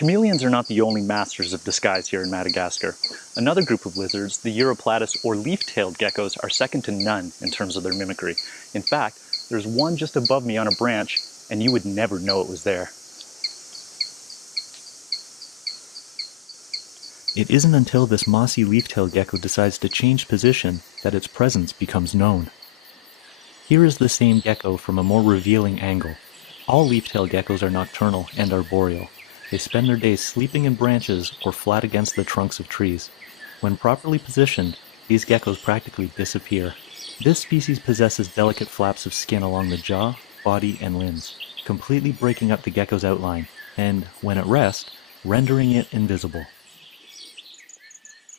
Chameleons are not the only masters of disguise here in Madagascar. Another group of lizards, the Uroplatus or leaf-tailed geckos, are second to none in terms of their mimicry. In fact, there's one just above me on a branch, and you would never know it was there. It isn't until this mossy leaf-tailed gecko decides to change position that its presence becomes known. Here is the same gecko from a more revealing angle. All leaf-tailed geckos are nocturnal and arboreal. They spend their days sleeping in branches or flat against the trunks of trees. When properly positioned, these geckos practically disappear. This species possesses delicate flaps of skin along the jaw, body, and limbs, completely breaking up the gecko's outline, and, when at rest, rendering it invisible.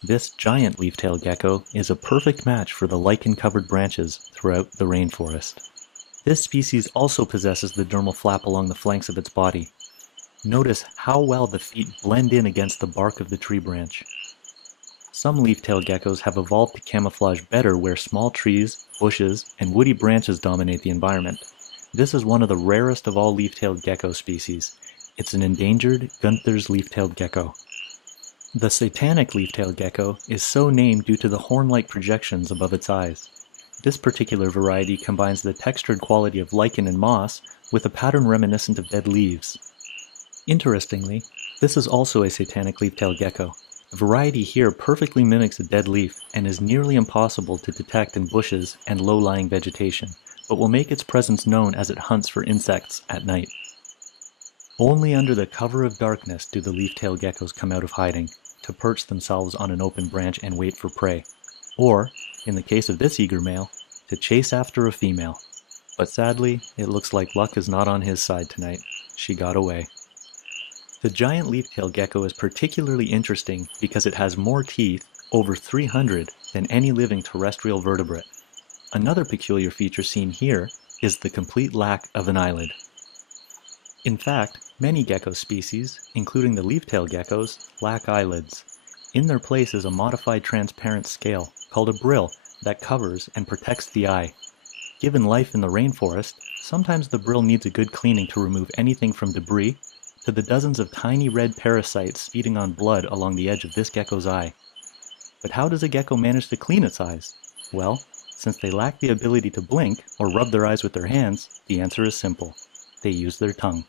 This giant leaf-tailed gecko is a perfect match for the lichen-covered branches throughout the rainforest. This species also possesses the dermal flap along the flanks of its body. Notice how well the feet blend in against the bark of the tree branch. Some leaf-tailed geckos have evolved to camouflage better where small trees, bushes, and woody branches dominate the environment. This is one of the rarest of all leaf-tailed gecko species. It's an endangered Gunther's leaf-tailed gecko. The satanic leaf-tailed gecko is so named due to the horn-like projections above its eyes. This particular variety combines the textured quality of lichen and moss with a pattern reminiscent of dead leaves. Interestingly, this is also a satanic leaf-tailed gecko. The variety here perfectly mimics a dead leaf and is nearly impossible to detect in bushes and low-lying vegetation, but will make its presence known as it hunts for insects at night. Only under the cover of darkness do the leaf-tailed geckos come out of hiding, to perch themselves on an open branch and wait for prey, or, in the case of this eager male, to chase after a female. But sadly, it looks like luck is not on his side tonight. She got away. The giant leaf-tailed gecko is particularly interesting because it has more teeth, over 300, than any living terrestrial vertebrate. Another peculiar feature seen here is the complete lack of an eyelid. In fact, many gecko species, including the leaf-tailed geckos, lack eyelids. In their place is a modified transparent scale, called a brill, that covers and protects the eye. Given life in the rainforest, sometimes the brill needs a good cleaning to remove anything from debris, to the dozens of tiny red parasites feeding on blood along the edge of this gecko's eye. But how does a gecko manage to clean its eyes? Well, since they lack the ability to blink or rub their eyes with their hands, the answer is simple. They use their tongue.